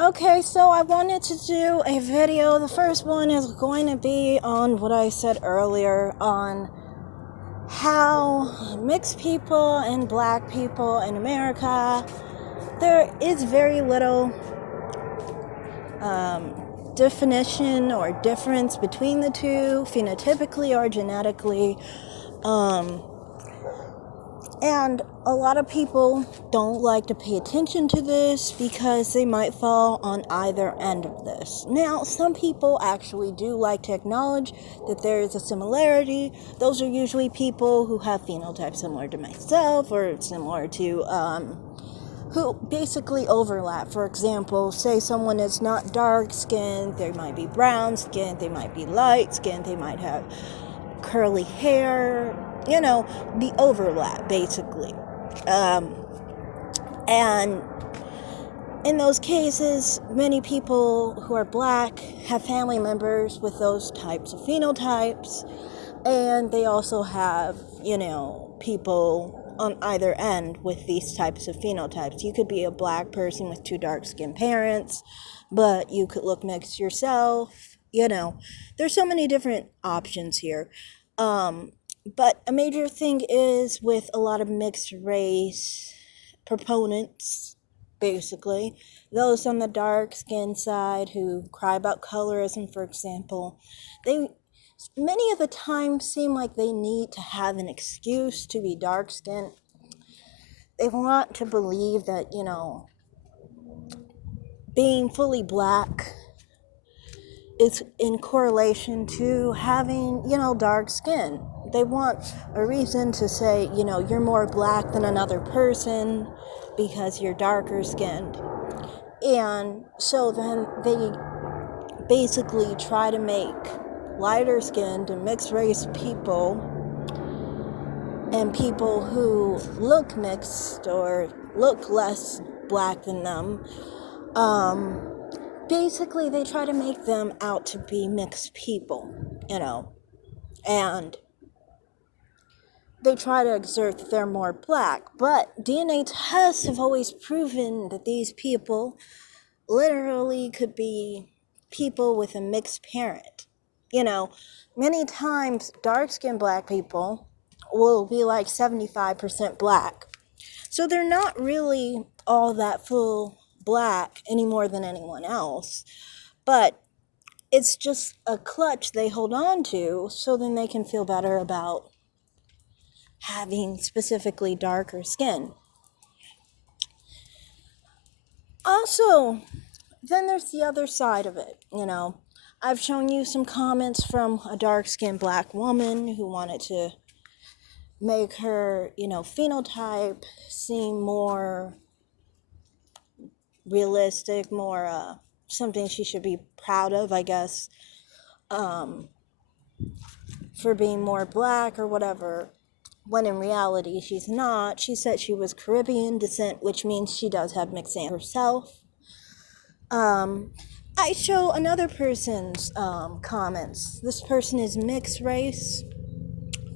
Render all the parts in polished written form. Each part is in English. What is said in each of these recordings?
Okay, so I wanted to do a video. The first one is going to be on what I said earlier on how mixed people and black people in America, there is very little definition or difference between the two, phenotypically or genetically. And a lot of people don't like to pay attention to this because they might fall on either end of this. Now, some people actually do like to acknowledge that there is a similarity. Those are usually people who have phenotypes similar to myself or similar to who basically overlap. For example, say someone is not dark skinned, they might be brown skinned, they might be light skinned, they might have curly hair, the overlap basically. And in those cases, many people who are black have family members with those types of phenotypes, and they also have, people on either end with these types of phenotypes. You could be a black person with two dark-skinned parents, but you could look mixed yourself. There's so many different options here. But a major thing is with a lot of mixed race proponents, basically, those on the dark skin side who cry about colorism, for example, they many of the time seem like they need to have an excuse to be dark skinned. They want to believe that, being fully black is in correlation to having, dark skin. They want a reason to say, you're more black than another person because you're darker skinned. And so then they basically try to make lighter skinned and mixed race people and people who look mixed or look less black than them, basically they try to make them out to be mixed people, and they try to exert that they're more black. But DNA tests have always proven that these people literally could be people with a mixed parent. Many times dark-skinned black people will be like 75% black. So they're not really all that full black any more than anyone else. But it's just a clutch they hold on to so then they can feel better about having specifically darker skin. Also, then there's the other side of it, I've shown you some comments from a dark-skinned black woman who wanted to make her, phenotype seem more realistic, more something she should be proud of, I guess, for being more black or whatever, when in reality she's not. She said she was Caribbean descent, which means she does have mixed herself. I show another person's comments. This person is mixed race,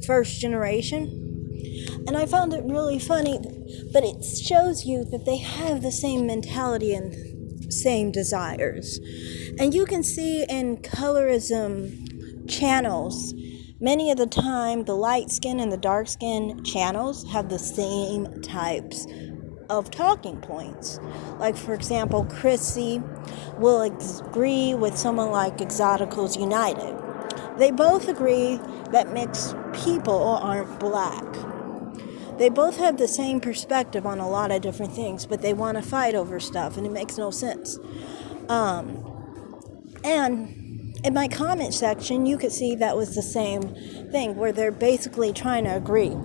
first generation, and I found it really funny, but it shows you that they have the same mentality and same desires. And you can see in colorism channels, many of the time the light skin and the dark skin channels have the same types of talking points. Like, for example, Chrissy will agree with someone like Exoticals United. They both agree that mixed people aren't black. They both have the same perspective on a lot of different things, but they want to fight over stuff, and it makes no sense. And in my comment section, you could see that was the same thing, where they're basically trying to agree.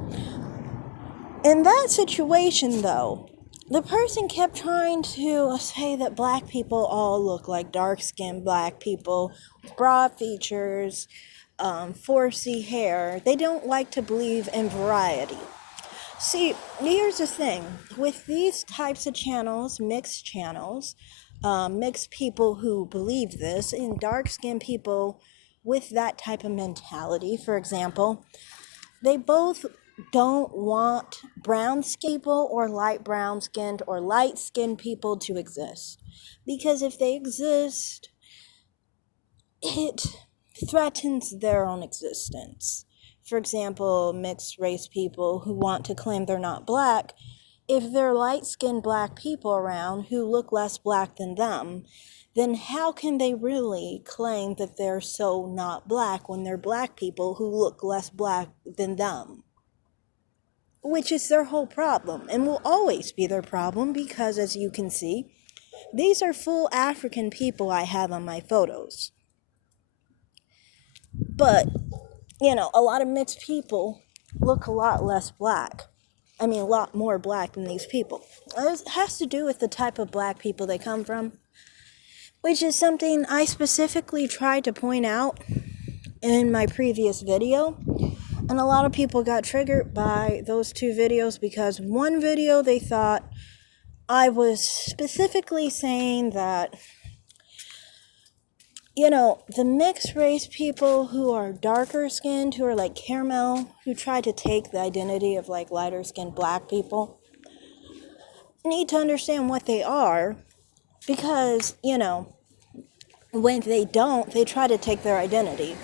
In that situation, though, the person kept trying to say that black people all look like dark-skinned black people with broad features, 4C hair. They don't like to believe in variety. See, here's the thing. With these types of channels, mixed people who believe this, and dark-skinned people with that type of mentality, for example, they both don't want brown skinned people or light brown skinned or light skinned people to exist. Because if they exist, it threatens their own existence. For example, mixed race people who want to claim they're not black, if there are light skinned black people around who look less black than them, then how can they really claim that they're so not black when they're black people who look less black than them? Which is their whole problem and will always be their problem because, as you can see, these are full African people I have on my photos. But, a lot of mixed people look a lot less black. I mean, a lot more black than these people. It has to do with the type of black people they come from, which is something I specifically tried to point out in my previous video. And a lot of people got triggered by those two videos because one video they thought I was specifically saying that, the mixed race people who are darker skinned, who are like caramel, who try to take the identity of like lighter skinned black people, need to understand what they are because, when they don't, they try to take their identity.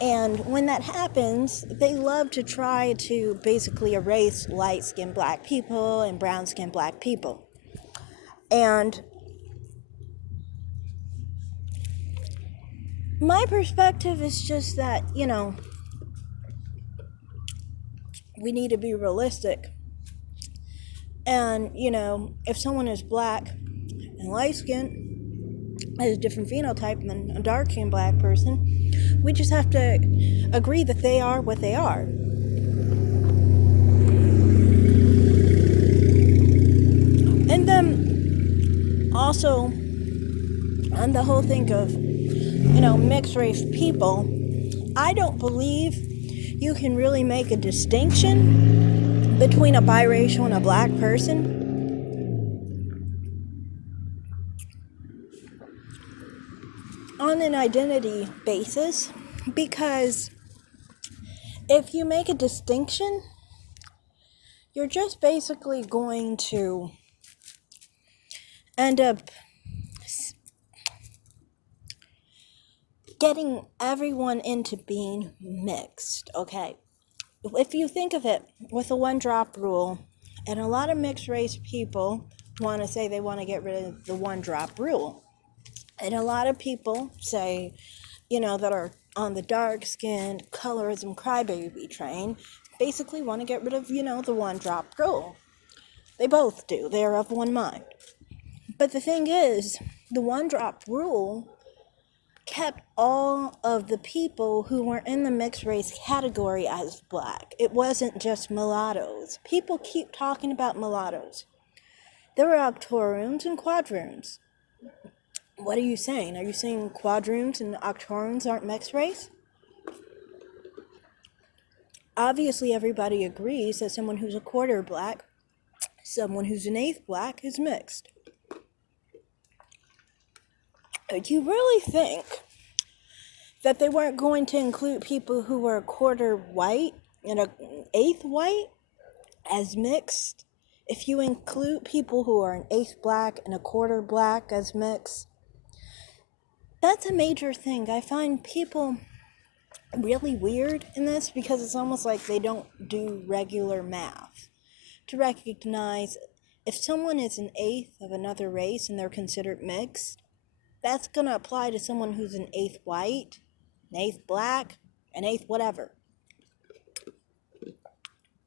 And when that happens, they love to try to basically erase light-skinned black people and brown-skinned black people. And my perspective is just that, we need to be realistic. And, if someone is black and light-skinned, has a different phenotype than a dark-skinned black person, we just have to agree that they are what they are. And then also, on the whole thing of, mixed race people, I don't believe you can really make a distinction between a biracial and a black person. On an identity basis, because if you make a distinction, you're just basically going to end up getting everyone into being mixed, okay? If you think of it with a one-drop rule, and a lot of mixed race people want to say they want to get rid of the one-drop rule. And a lot of people say, that are on the dark-skinned colorism crybaby train, basically want to get rid of, the one-drop rule. They both do. They are of one mind. But the thing is, the one-drop rule kept all of the people who were in the mixed race category as black. It wasn't just mulattoes. People keep talking about mulattoes. There are octoroons and quadroons. What are you saying? Are you saying quadroons and octoroons aren't mixed race? Obviously, everybody agrees that someone who's a quarter black, someone who's an eighth black is mixed. Do you really think that they weren't going to include people who were a quarter white and an eighth white as mixed? If you include people who are an eighth black and a quarter black as mixed, that's a major thing. I find people really weird in this because it's almost like they don't do regular math to recognize if someone is an eighth of another race and they're considered mixed, that's going to apply to someone who's an eighth white, an eighth black, an eighth whatever.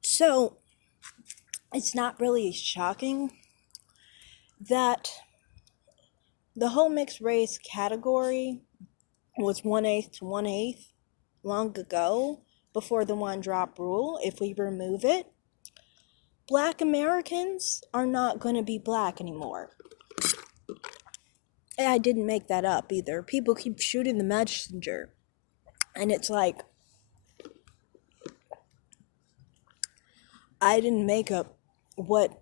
So it's not really shocking that the whole mixed race category was 1/8 to 1/8 long ago, before the one-drop rule. If we remove it, black Americans are not going to be black anymore. And I didn't make that up either. People keep shooting the messenger. And it's like, I didn't make up what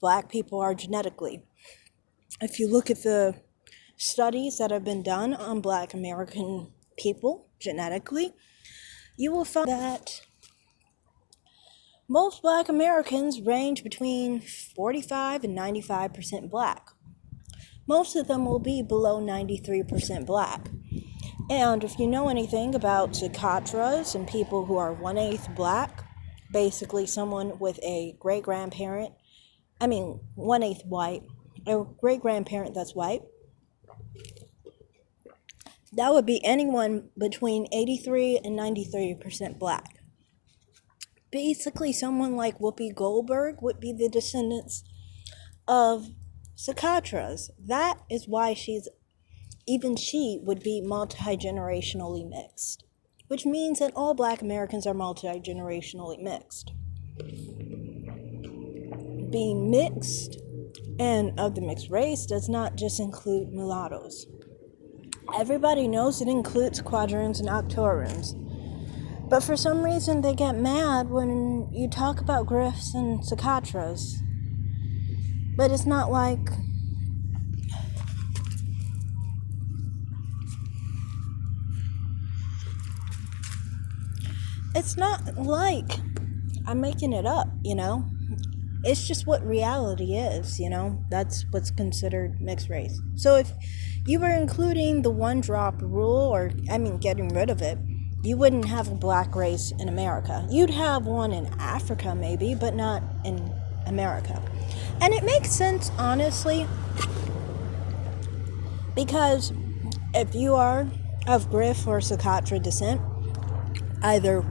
black people are genetically. If you look at the studies that have been done on black American people genetically, you will find that Most black Americans range between 45 and 95% black. Most of them will be below 93% black. And if you know anything about Socotra and people who are 1/8 black, basically someone with a great grandparent, 1/8 white, a great grandparent that's white, that would be anyone between 83 and 93% black. Basically, someone like Whoopi Goldberg would be the descendants of Socotras. That is why she would be multi-generationally mixed, which means that all black Americans are multi-generationally mixed. Being mixed and of the mixed race does not just include mulattoes. Everybody knows it includes quadroons and octoroons. But for some reason, they get mad when you talk about Griffs and Socotras. But it's not like I'm making it up, It's just what reality is, That's what's considered mixed race. So if you were including the one drop rule, getting rid of it, you wouldn't have a black race in America. You'd have one in Africa maybe, but not in America. And it makes sense, honestly, because if you are of Griff or Socotra descent, either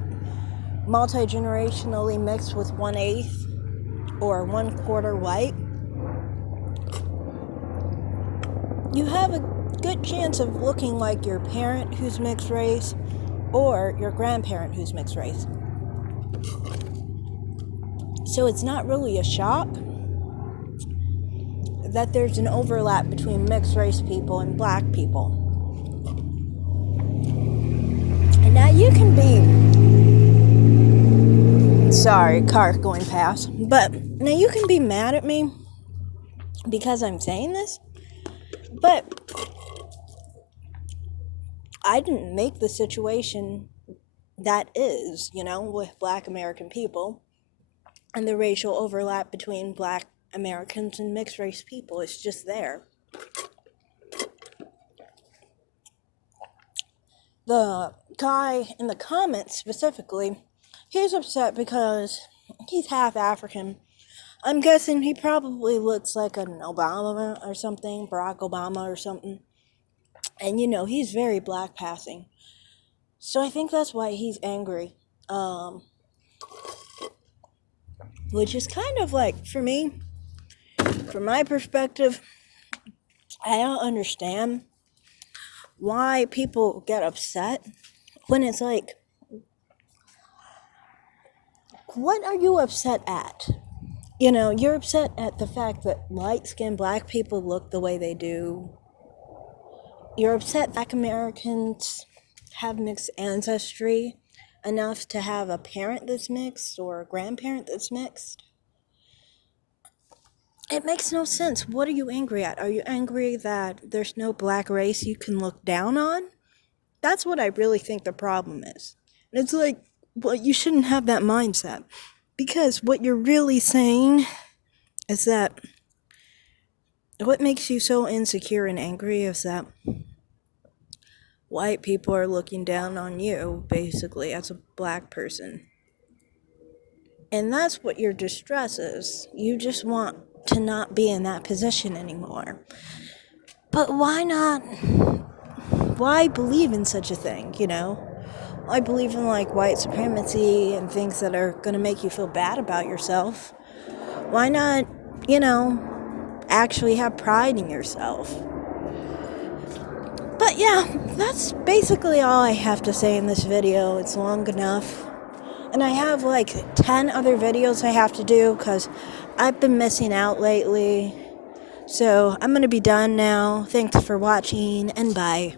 multi-generationally mixed with 1/8 or 1/4 white, you have a good chance of looking like your parent who's mixed race or your grandparent who's mixed race. So it's not really a shock that there's an overlap between mixed race people and black people. And now you can be, sorry, car going past, but now you can be mad at me because I'm saying this, but I didn't make the situation that is, with black American people and the racial overlap between black Americans and mixed race people. It's just there. The guy in the comments specifically, he's upset because he's half African. I'm guessing he probably looks like an Obama or something, Barack Obama or something. And he's very black passing. So I think that's why he's angry. Which is kind of like, for me, from my perspective, I don't understand why people get upset when it's like, what are you upset at? You're upset at the fact that light-skinned black people look the way they do. You're upset black Americans have mixed ancestry enough to have a parent that's mixed or a grandparent that's mixed. It makes no sense. What are you angry at? Are you angry that there's no black race you can look down on? That's what I really think the problem is. And it's like, well, you shouldn't have that mindset. Because what you're really saying is that what makes you so insecure and angry is that white people are looking down on you, basically, as a black person. And that's what your distress is. You just want to not be in that position anymore. But why not? Why believe in such a thing, I believe in white supremacy and things that are going to make you feel bad about yourself. Why not, actually have pride in yourself? But yeah, that's basically all I have to say in this video. It's long enough. And I have 10 other videos I have to do because I've been missing out lately. So I'm going to be done now. Thanks for watching and bye.